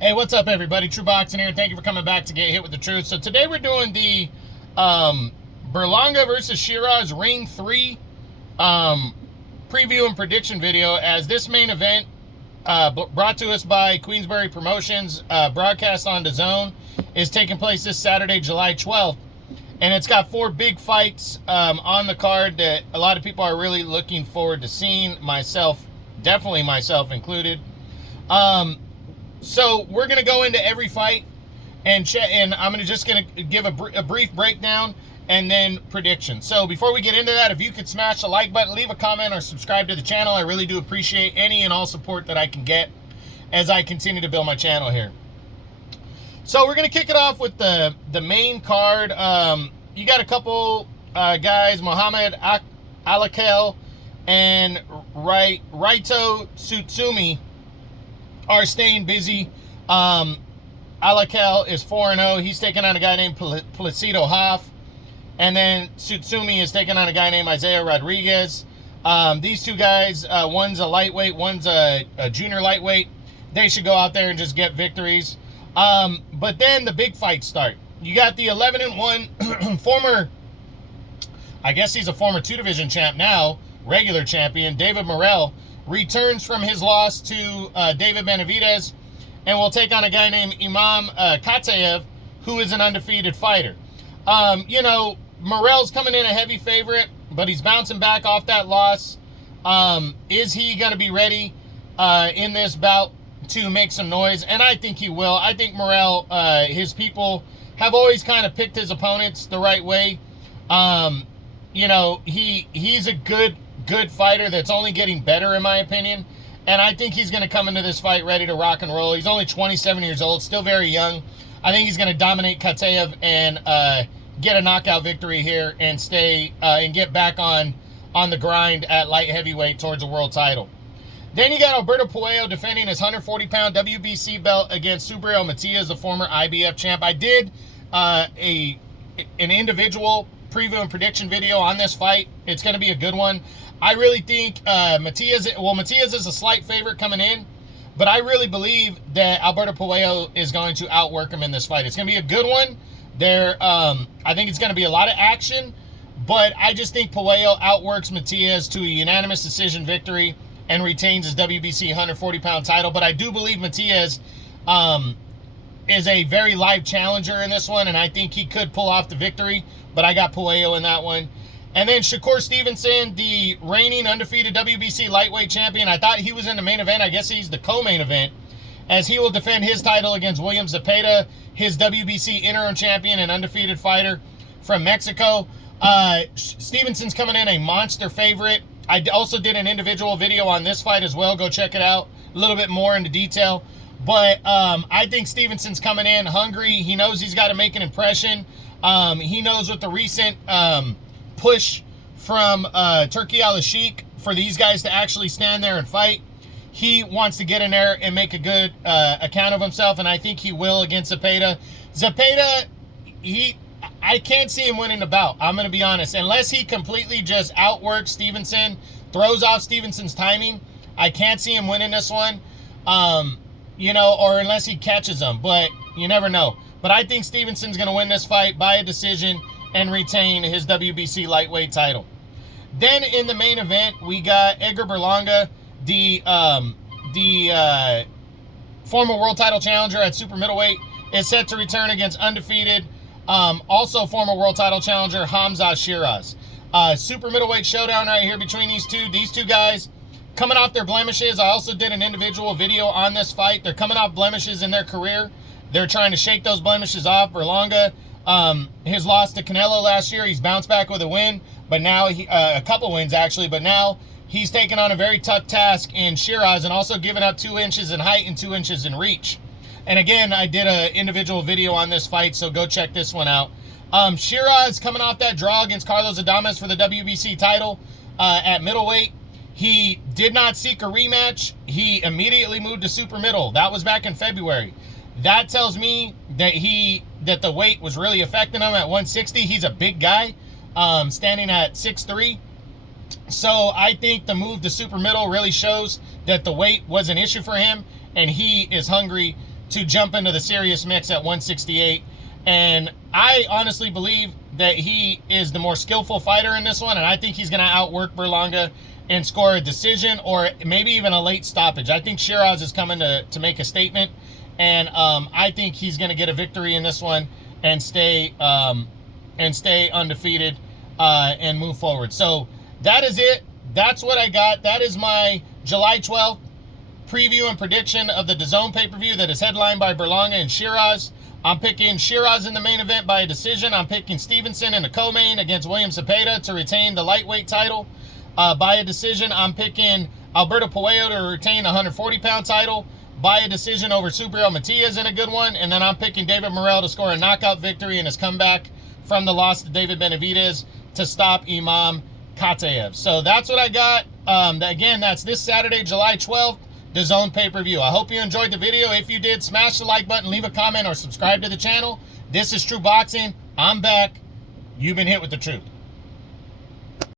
Hey, what's up, everybody? True Boxing here. Thank you for coming back to Get Hit with the Truth. So today we're doing the Berlanga versus Shiraz Ring 3 preview and prediction video, as this main event, brought to us by Queensberry Promotions, broadcast on DAZN, is taking place this Saturday, July 12th. And it's got 4 big fights on the card that a lot of people are really looking forward to seeing, definitely myself included. So we're going to go into every fight and I'm just going to give a brief breakdown and then prediction. So before we get into that, if you could smash the like button, leave a comment, or subscribe to the channel. I really do appreciate any and all support that I can get as I continue to build my channel here. So we're going to kick it off with the main card. You got a couple guys, Muhammad Alakel and Raito Tsutsumi, are staying busy. Alakel is 4-0. He's taking on a guy named Placido Hoff. And then Tsutsumi is taking on a guy named Isaiah Rodriguez. These two guys, one's a lightweight, one's a junior lightweight. They should go out there and just get victories. But then the big fights start. You got the 11-1 former, I guess he's a former 2-division champ now, regular champion, David Morrell, returns from his loss to David Benavidez and will take on a guy named Imam Kataev, who is an undefeated fighter. You know, Morrell's coming in a heavy favorite, but he's bouncing back off that loss. Is he going to be ready in this bout to make some noise? And I think he will. I think Morrell, his people have always kind of picked his opponents the right way. You know, he's a good fighter that's only getting better, in my opinion. And I think he's going to come into this fight ready to rock and roll. He's only 27 years old, still very young. I think he's going to dominate Kataev and get a knockout victory here and stay and get back on the grind at light heavyweight towards a world title. Then you got Alberto Puello defending his 140-pound WBC belt against Subriel Matias, the former IBF champ. I did an individual preview and prediction video on this fight. It's going to be a good one. I really think Matias is a slight favorite coming in, but I really believe that Alberto Puello is going to outwork him in this fight. It's going to be a good one. I think it's going to be a lot of action, but I just think Puello outworks Matias to a unanimous decision victory and retains his WBC 140-pound title. But I do believe Matias is a very live challenger in this one, and I think he could pull off the victory, but I got Puello in that one. And then Shakur Stevenson, the reigning undefeated WBC lightweight champion. I thought he was in the main event. I guess he's the co-main event, as he will defend his title against William Zepeda, his WBC interim champion and undefeated fighter from Mexico. Stevenson's coming in a monster favorite. I also did an individual video on this fight as well. Go check it out a little bit more into detail. But I think Stevenson's coming in hungry. He knows he's got to make an impression. He knows with the recent push from Turki Al-Sheikh for these guys to actually stand there and fight, he wants to get in there and make a good account of himself, and I think he will against Zepeda. Zepeda, I can't see him winning the bout. I'm going to be honest. Unless he completely just outworks Stevenson, throws off Stevenson's timing, I can't see him winning this one. You know, or unless he catches him, but you never know. But I think Stevenson's going to win this fight by a decision and retain his WBC lightweight title. Then in the main event, we got Edgar Berlanga, the former world title challenger at super middleweight, is set to return against undefeated, also former world title challenger Hamza Shiraz. Super middleweight showdown right here between these two. These two guys coming off their blemishes. I also did an individual video on this fight. They're coming off blemishes in their career. They're trying to shake those blemishes off. Berlanga, his loss to Canelo last year, he's bounced back with a win, but now a couple wins actually, but now he's taken on a very tough task in Shiraz and also given up 2 inches in height and 2 inches in reach. And again, I did an individual video on this fight, so go check this one out. Shiraz coming off that draw against Carlos Adames for the WBC title at middleweight. He did not seek a rematch. He immediately moved to super middle. That was back in February. That tells me that the weight was really affecting him at 160. He's a big guy, standing at 6'3". So I think the move to super middle really shows that the weight was an issue for him, and he is hungry to jump into the serious mix at 168. And I honestly believe that he is the more skillful fighter in this one, and I think he's going to outwork Berlanga and score a decision or maybe even a late stoppage. I think Shiraz is coming to make a statement, and I think he's going to get a victory in this one and stay undefeated and move forward. So that is it. That's what I got. That is my July 12th preview and prediction of the DAZN pay-per-view that is headlined by Berlanga and Shiraz. I'm picking Shiraz in the main event by a decision. I'm picking Stevenson in the co-main against William Zepeda to retain the lightweight title by a decision. I'm picking Alberto Puello to retain the 140-pound title by a decision over Subriel Matias in a good one. And then I'm picking David Morrell to score a knockout victory in his comeback from the loss to David Benavidez to stop Imam Kataev. So that's what I got. Again, that's this Saturday, July 12th. DAZN pay-per-view. I hope you enjoyed the video. If you did, smash the like button, leave a comment, or subscribe to the channel. This is True Boxing. I'm back. You've been hit with the truth.